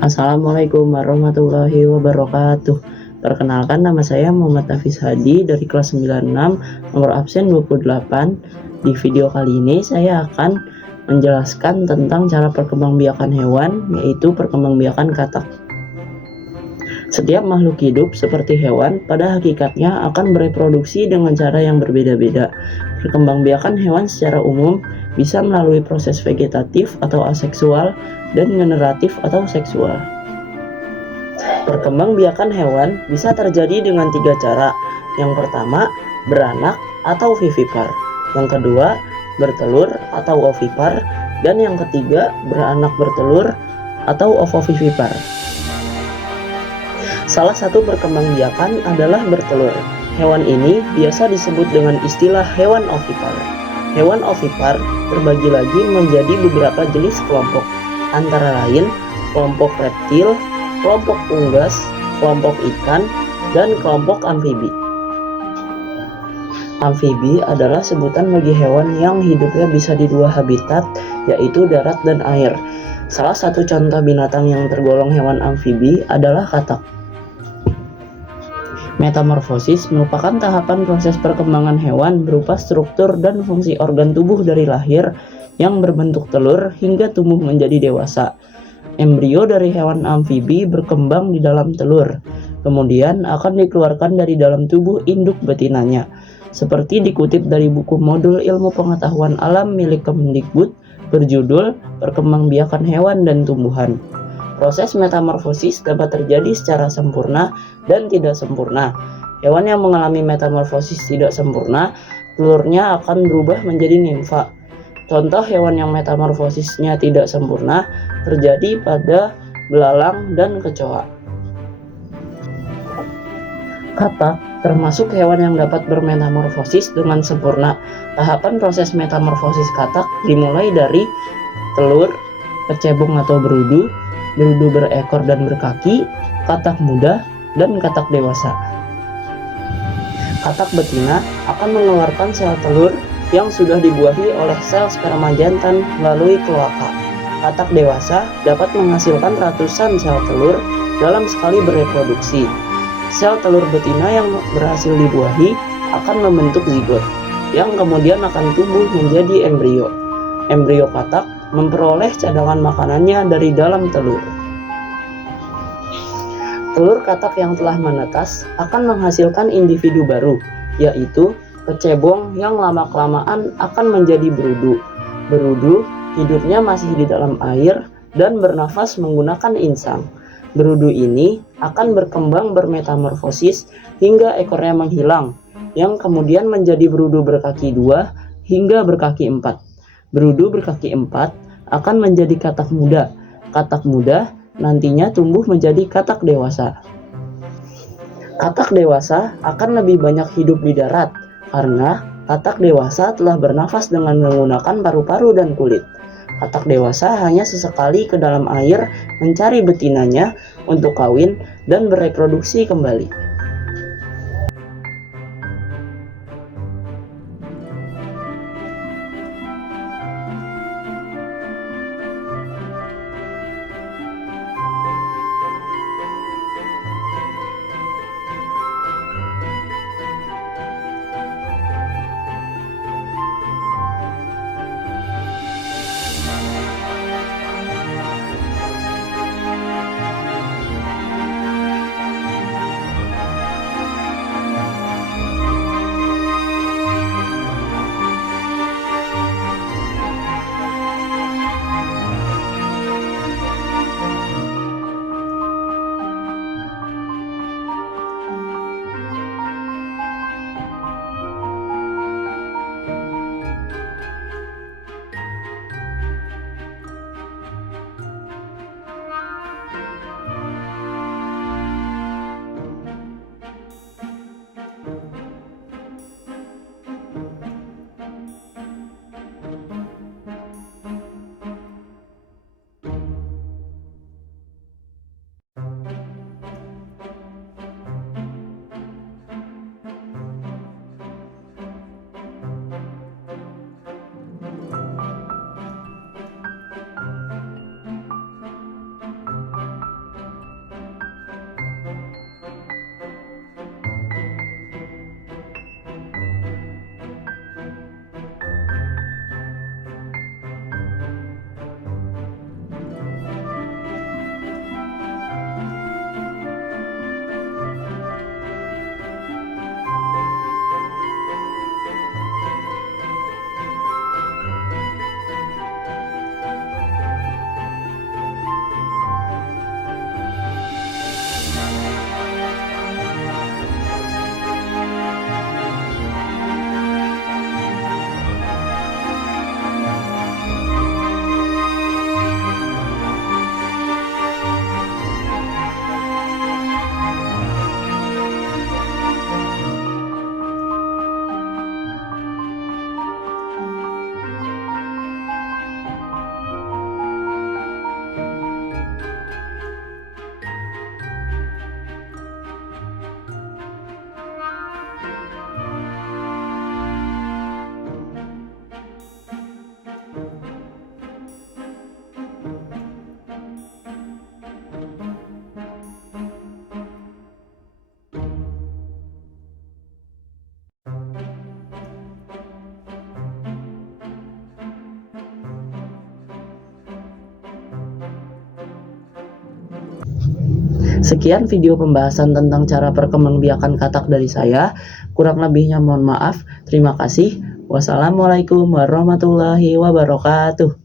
Assalamualaikum warahmatullahi wabarakatuh. Perkenalkan, nama saya Muhammad Hafiz Hadi dari kelas 96, nomor absen 28. Di video kali ini saya akan menjelaskan tentang cara perkembangbiakan hewan, yaitu perkembangbiakan katak. Setiap makhluk hidup seperti hewan pada hakikatnya akan bereproduksi dengan cara yang berbeda-beda. Perkembangbiakan hewan secara umum bisa melalui proses vegetatif atau aseksual dan generatif atau seksual. Perkembangbiakan hewan bisa terjadi dengan 3 cara. Yang pertama, beranak atau vivipar. Yang kedua, bertelur atau ovipar. Dan yang ketiga, beranak bertelur atau ovovivipar. Salah satu perkembangbiakan adalah bertelur. Hewan ini biasa disebut dengan istilah hewan ovipar. Hewan ovipar terbagi lagi menjadi beberapa jenis kelompok, antara lain kelompok reptil, kelompok unggas, kelompok ikan, dan kelompok amfibi. Amfibi adalah sebutan bagi hewan yang hidupnya bisa di dua habitat, yaitu darat dan air. Salah satu contoh binatang yang tergolong hewan amfibi adalah katak. Metamorfosis merupakan tahapan proses perkembangan hewan berupa struktur dan fungsi organ tubuh dari lahir yang berbentuk telur hingga tumbuh menjadi dewasa. Embrio dari hewan amfibi berkembang di dalam telur, kemudian akan dikeluarkan dari dalam tubuh induk betinanya. Seperti dikutip dari buku modul ilmu pengetahuan alam milik Kemendikbud berjudul Perkembangbiakan Hewan dan Tumbuhan. Proses metamorfosis dapat terjadi secara sempurna dan tidak sempurna. Hewan yang mengalami metamorfosis tidak sempurna, telurnya akan berubah menjadi nimfa. Contoh hewan yang metamorfosisnya tidak sempurna terjadi pada belalang dan kecoa. Katak termasuk hewan yang dapat bermetamorfosis dengan sempurna. Tahapan proses metamorfosis katak dimulai dari telur, kecebong atau berudu, berudu berekor dan berkaki, katak muda, dan katak dewasa. Katak betina akan mengeluarkan sel telur yang sudah dibuahi oleh sel sperma jantan melalui kloaka. Katak dewasa dapat menghasilkan ratusan sel telur dalam sekali bereproduksi. Sel telur betina yang berhasil dibuahi akan membentuk zigot, yang kemudian akan tumbuh menjadi embrio. Embrio katak memperoleh cadangan makanannya dari dalam telur. Telur katak yang telah menetas akan menghasilkan individu baru, yaitu kecebong yang lama-kelamaan akan menjadi berudu. Berudu hidupnya masih di dalam air dan bernafas menggunakan insang. Berudu ini akan berkembang bermetamorfosis hingga ekornya menghilang, yang kemudian menjadi berudu berkaki 2 hingga berkaki 4. Berudu berkaki 4 akan menjadi katak muda. Katak muda nantinya tumbuh menjadi katak dewasa. Katak dewasa akan lebih banyak hidup di darat karena katak dewasa telah bernafas dengan menggunakan paru-paru dan kulit. Katak dewasa hanya sesekali ke dalam air mencari betinanya untuk kawin dan bereproduksi kembali. Sekian video pembahasan tentang cara perkembangbiakan katak dari saya. Kurang lebihnya mohon maaf. Terima kasih. Wassalamualaikum warahmatullahi wabarakatuh.